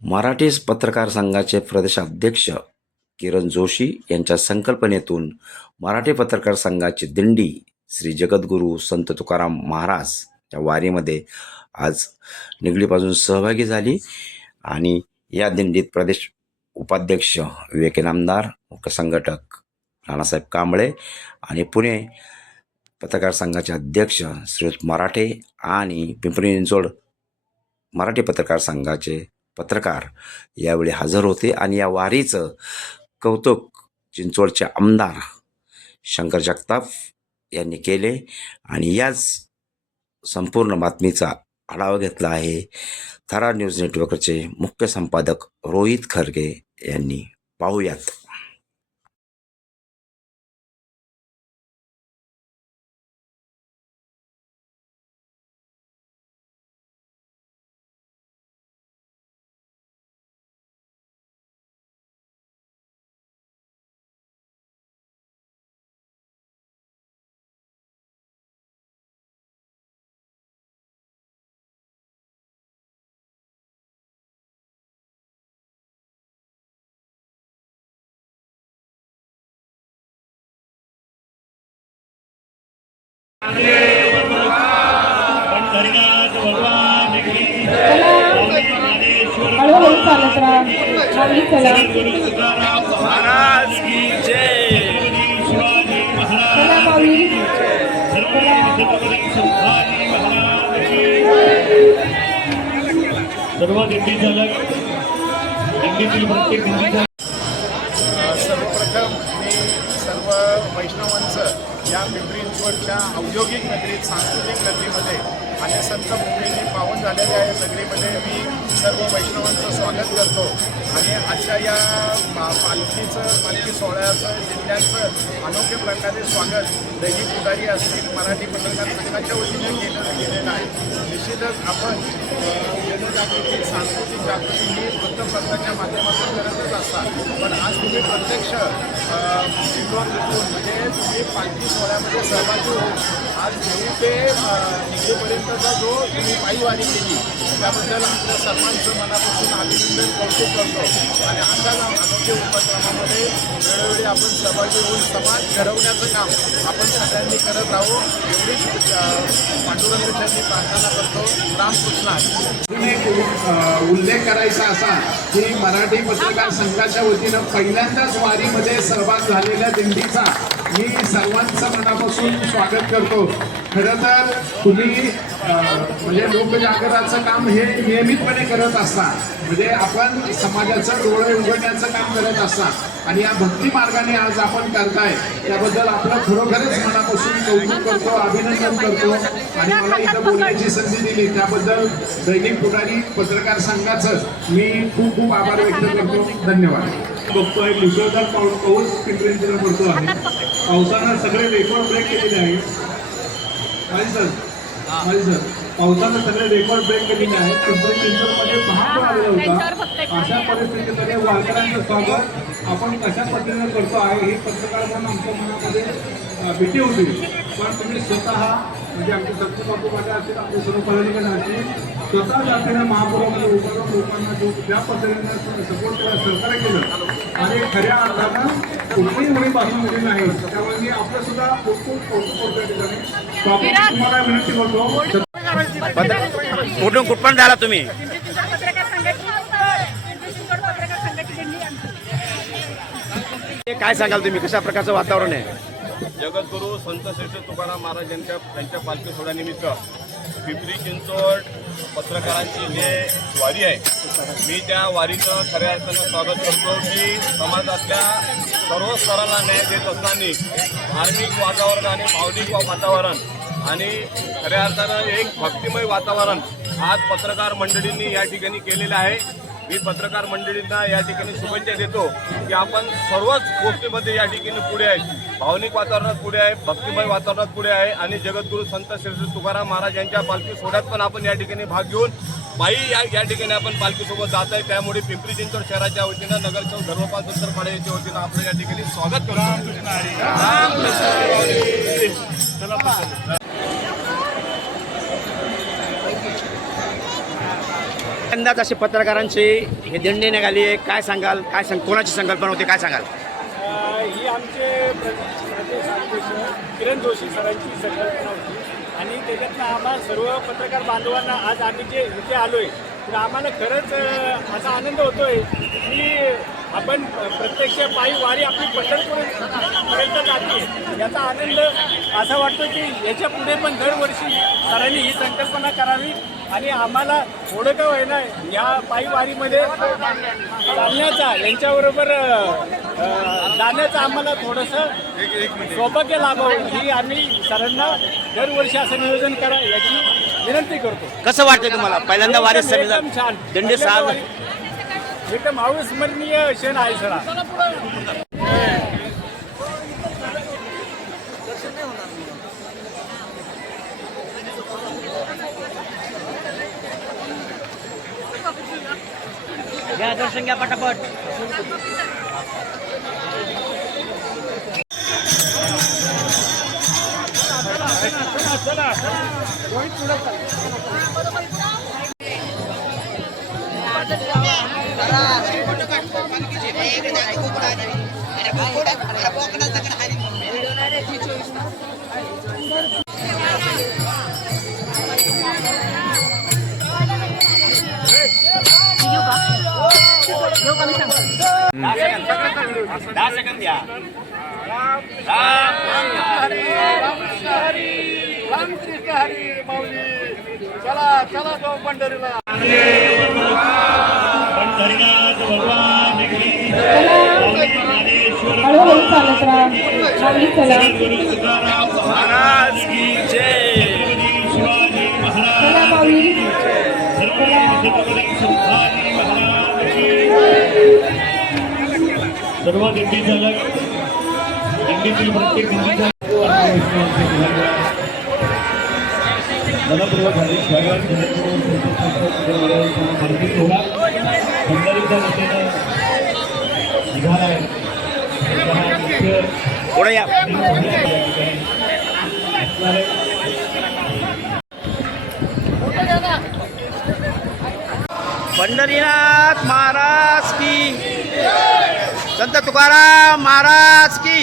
मराठी पत्रकार संघाचे प्रदेशाध्यक्ष किरण जोशी यांच्या संकल्पनेतून मराठी पत्रकार संघाची दिंडी श्री जगद्गुरू संत तुकाराम महाराज या वारीमध्ये आज निगडीपासून सहभागी झाली आणि या दिंडीत प्रदेश उपाध्यक्ष विवेक नामदार, मुख्य संघटक नानासाहेब कांबळे आणि पुणे पत्रकार संघाचे अध्यक्ष श्रीयुत मराठे आणि पिंपरी चिंचवड मराठी पत्रकार संघाचे पत्रकार यावेळी हजर होते आणि या वारीचं कौतुक चिंचवडचे आमदार शंकर जगताप यांनी केले आणि याच संपूर्ण बातमीचा आढावा घेतला आहे थरार न्यूज नेटवर्कचे मुख्य संपादक रोहित खरगे यांनी. पाहूयात. हळूहळू चालत राहा. माऊली चला. चला माऊली. सर्व दिंडी चालक दिंडीतील प्रत्येक दिंडी सर्वप्रथम मी सर्व वैष्णवांचं या पिंपरी चिंचवडच्या औद्योगिक नगरीत, सांस्कृतिक नगरीमध्ये आणि संत भूमीने पावन झालेल्या या नगरीमध्ये मी सर्व वैष्णवांचं स्वागत करतो. आणि आजच्या या पालखी सोहळ्याचं, जिल्ह्याचं अनोख्या प्रकारे स्वागत दैनिक पुढारी असतील, मराठी पत्रकार संघाच्या वतीने केलेलं आहे. निश्चितच आपण जनजागृती, सांस्कृतिक जागृती ही वृत्तपत्राच्या माध्यमातून करतच असतात, पण आज तुम्ही प्रत्यक्ष इंदोरमधून म्हणजे तुम्ही पालखी सोहळ्यामध्ये सहभागी होऊन आज घेऊन ते इथेपर्यंतचा जो तुम्ही पायीवारी केली त्याबद्दल आपल्या सर्वांचं मनापासून अभिनंदन, कौतुक करतो. आणि अशा अनोख्या उपक्रमामध्ये वेळोवेळी आपण सहभागी होऊन समाज घडवण्याचं काम आपण सगळ्यांनी करत राहू एवढीच पांडुरंगाची प्रार्थना करतो. रामकृष्ण. उल्लेख करायचा असा की मराठी पत्रकार संघाच्या वतीनं पहिल्यांदाच वारीमध्ये सहभाग झालेल्या दिंडीचा मी सर्वांचं मनापासून स्वागत करतो. खरं तर तुम्ही म्हणजे लोकजागराचं काम हे नियमितपणे करत असता, म्हणजे आपण समाजाचं डोळे उघडण्याचं काम करत असता आणि या भक्ती मार्गाने आज आपण करताय त्याबद्दल आपलं खरोखरच मनापासून कौतुक करतो, अभिनंदन करतो. आणि मला इथं बोलण्याची संधी दिली त्याबद्दल दैनिक पुढारी पत्रकार संघाचं मी खूप खूप आभार व्यक्त करतो. धन्यवाद. बघतोय मुसळधार पाऊस पिंपरी चिंचवड पडतो आहे. पावसानं सगळे रेकॉर्ड ब्रेक केलेले आहेत. माझी सर पावसानं सगळे रेकॉर्ड ब्रेक केलेले आहेत. पिंपरी चिंचवडमध्ये महापूर आलेला होता. अशा परिस्थितीमध्ये वारकऱ्यांचं स्वागत आपण कशा पद्धतीने करतो आहे ही पत्रकार म्हणून आमच्या मनामध्ये भीती होती. पण तुम्ही स्वतः म्हणजे आमचे दत्तू बापू माझ्या असतील, आपले सर्व पदाधिकारी असतील, स्वतः जातीने महापुरामध्ये उभारून लोकांना जो ज्या पद्धतीने सपोर्ट केला, सहकार्य केलं आणि खऱ्या अर्थानं कुठलीही मुली बाजूमध्ये नाही. त्यामुळे मी आपलं सुद्धा खूप खूप कौतुक करतो. या ठिकाणी तुम्हाला विनंती करतो. कुठून कुठपर्यंत झाला तुम्ही? काय सांगाल तुम्ही, कशा प्रकारचं वातावरण आहे? जगद्गुरू संत श्रेष्ठ तुकाराम महाराज यांच्या पालखी सोहळ्यानिमित्त पिंपरी चिंचवड पत्रकारांची जे वारी आहे, मी त्या वारीचं खऱ्या अर्थानं स्वागत करतो की समाजातल्या सर्व स्तराला न्याय देत असताना धार्मिक वातावरण आणि भावनिक वातावरण आणि खऱ्या अर्थानं एक भक्तिमय वातावरण आज पत्रकार मंडळींनी या ठिकाणी केलेलं आहे. मी पत्रकार मंडळींना या ठिकाणी शुभेच्छा देतो की आपण सर्वच गोष्टीमध्ये या ठिकाणी पुढे आहे, भावनिक वातावरणात पुढे आहे, भक्तिमय वातावरणात पुढे आहे आणि जगद्गुरू संत श्रेष्ठ तुकाराम महाराज यांच्या पालखी सोहळ्यात पण आपण या ठिकाणी भाग घेऊन पायी या ठिकाणी आपण पालखीसोबत जात आहे. त्यामुळे पिंपरी चिंचवड शहराच्या वतीनं, नगरसेवक धर्मपाल दत्तरपाडे यांच्या वतीनं आपण या ठिकाणी स्वागत करतो. यंदाच असे पत्रकारांचे हे दिंडी निघाली आहे, काय सांगाल? कोणाची संकल्पना होती, काय सांगाल? ही आमचे प्रदेशाध्यक्ष किरण जोशी सरांची संकल्पना होती आणि त्याच्यातनं आम्हाला सर्व पत्रकार बांधवांना आज आम्ही जे इथे आलो आहे तर आम्हाला खरंच असा आनंद होतो आहे की आपण प्रत्यक्ष पायी वारी आपली पंढरपूरपर्यंत जाते याचा आनंद असा वाटतो की याच्या पुढे पण दरवर्षी सरांनी ही संकल्पना करावी आणि आम्हाला थोडं का होईना या पायी वारीमध्ये चालण्याचा यांच्याबरोबर जाण्याचं आम्हाला थोडंसं सौभाग्य लाभावं ही आम्ही सरांना दरवर्षी असं नियोजन करा याची विनंती करतो. कसं वाटतं तुम्हाला पहिल्यांदा वारी एकदम छान दिंडी साज एकदम अविस्मरणीय क्षण आहे सरा. घ्या दर्शन घ्या पटापट. दहा सेकंद द्या. रामकृष्ण हरी माऊली चला चला जाऊ पंढरीला. हळूहळू चालत राहा माऊली चला महाराज की जय. चला माऊली सर्व दिंडी चालक दिंडीतील प्रत्येक दिंडीचा मनपूर्वक हार्दिक स्वागत. हार्दिक सोहळा पंढरीच्या वतीनं निघाला आहे. पुढे या. पंढरीनाथ महाराज की, संत तुकाराम महाराज की.